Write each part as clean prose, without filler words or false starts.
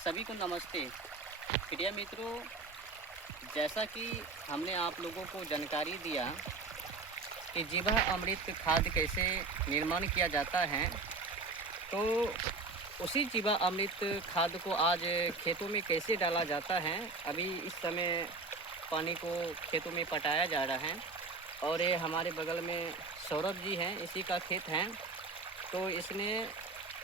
सभी को नमस्ते। प्रिय मित्रों, जैसा कि हमने आप लोगों को जानकारी दिया कि जीवा अमृत खाद कैसे निर्माण किया जाता है, तो उसी जीवा अमृत खाद को आज खेतों में कैसे डाला जाता है। अभी इस समय पानी को खेतों में पटाया जा रहा है और ये हमारे बगल में सौरभ जी हैं, इसी का खेत है। तो इसने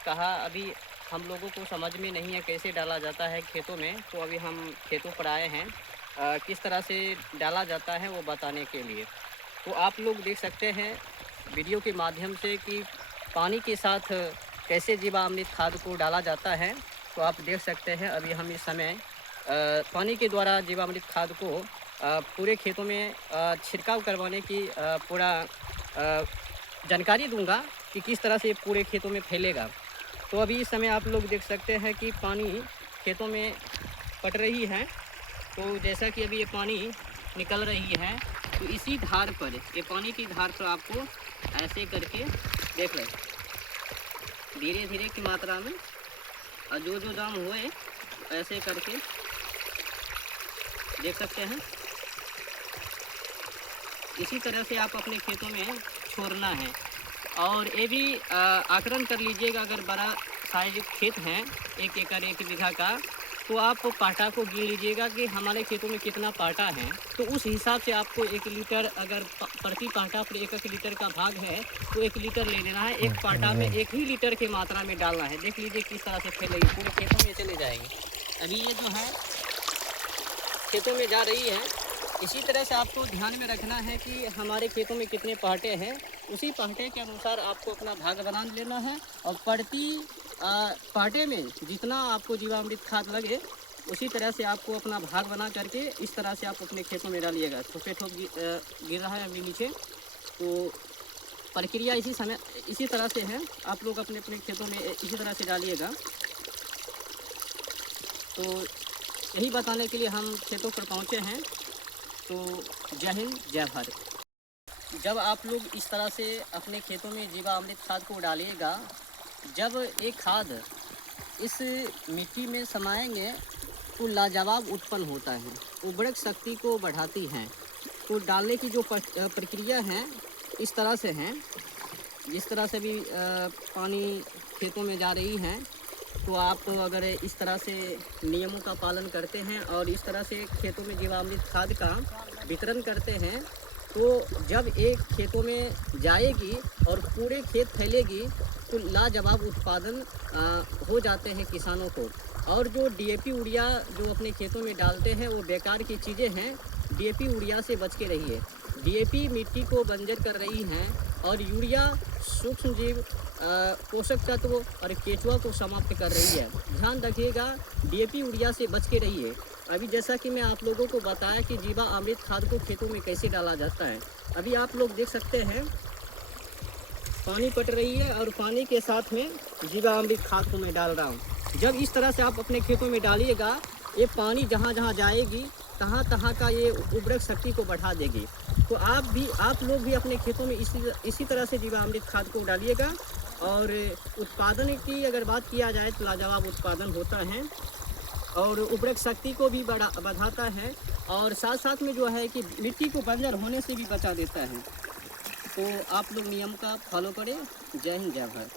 कहा अभी हम लोगों को समझ में नहीं है कैसे डाला जाता है खेतों में, तो अभी हम खेतों पर आए हैं किस तरह से डाला जाता है वो बताने के लिए। तो आप लोग देख सकते हैं वीडियो के माध्यम से कि पानी के साथ कैसे जीवामृत खाद को डाला जाता है। तो आप देख सकते हैं अभी हम इस समय पानी के द्वारा जीवामृत खाद को पूरे खेतों में छिड़काव करवाने की पूरा जानकारी दूंगा कि किस तरह से पूरे खेतों में फैलेगा। तो अभी इस समय आप लोग देख सकते हैं कि पानी खेतों में पट रही है। तो जैसा कि अभी ये पानी निकल रही है, तो इसी धार पर, ये पानी की धार पर आपको ऐसे करके देख लें, धीरे धीरे की मात्रा में और जो जो दाम हुए ऐसे करके देख सकते हैं। इसी तरह से आप अपने खेतों में छोड़ना है। और ये भी आकलन कर लीजिएगा, अगर बड़ा साइज खेत है 1 एकड़ 1 बीघा का, तो आप पाटा को गिन लीजिएगा कि हमारे खेतों में कितना पाटा है। तो उस हिसाब से आपको 1 लीटर, अगर प्रति पाटा पर 1 लीटर का भाग है तो 1 लीटर ले लेना है। एक पाटा में 1 ही लीटर की मात्रा में डालना है। देख लीजिए किस तरह से फैलेगी, पूरे खेतों में चले जाएंगे। अभी ये जो है खेतों में जा रही है। इसी तरह से आपको ध्यान में रखना है कि हमारे खेतों में कितने पाटे हैं, उसी पाटे के अनुसार आपको अपना भाग बना लेना है। और प्रति पाटे में जितना आपको जीवामृत खाद लगे, उसी तरह से आपको अपना भाग बना करके इस तरह से आप अपने खेतों में डालिएगा। ठोके ठोक गिर रहा है अभी नीचे। तो प्रक्रिया इसी तरह से है। आप लोग अपने अपने खेतों में इसी तरह से डालिएगा। तो यही बताने के लिए हम खेतों पर पहुँचे हैं। तो जय हिंद, जय भारत। जब आप लोग इस तरह से अपने खेतों में जीवामृत खाद को डालिएगा, जब एक खाद इस मिट्टी में समाएंगे तो लाजवाब उत्पन्न होता है, उर्वरक शक्ति को बढ़ाती है। तो डालने की जो प्रक्रिया है इस तरह से है। जिस तरह से भी पानी खेतों में जा रही है, तो आप अगर इस तरह से नियमों का पालन करते हैं और इस तरह से खेतों में जीवामृत खाद का वितरण करते हैं, तो जब एक खेतों में जाएगी और पूरे खेत फैलेगी तो लाजवाब उत्पादन हो जाते हैं किसानों को। और जो डीएपी यूरिया जो अपने खेतों में डालते हैं वो बेकार की चीज़ें हैं। डीएपी यूरिया से बच के रहिए। डीएपी मिट्टी को बंजर कर रही है और यूरिया सूक्ष्म जीव, पोषक तत्व और केचुआ को समाप्त कर रही है। ध्यान रखिएगा, डीएपी यूरिया से बच के रहिए। अभी जैसा कि मैं आप लोगों को बताया कि जीवा अमृत खाद को खेतों में कैसे डाला जाता है, अभी आप लोग देख सकते हैं पानी पट रही है और पानी के साथ में जीवा अमृत खाद को मैं डाल रहा हूँ। जब इस तरह से आप अपने खेतों में डालिएगा, ये पानी जहाँ जहाँ जाएगी तहाँ तहाँ का ये उर्वरक शक्ति को बढ़ा देगी। तो आप लोग भी अपने खेतों में इसी तरह से जीवामृत खाद को डालिएगा। और उत्पादन की अगर बात किया जाए तो लाजवाब उत्पादन होता है और उर्वरक शक्ति को भी बढ़ाता है, और साथ साथ में जो है कि मिट्टी को बंजर होने से भी बचा देता है। तो आप लोग नियम का फॉलो करें। जय हिंद, जय भारत।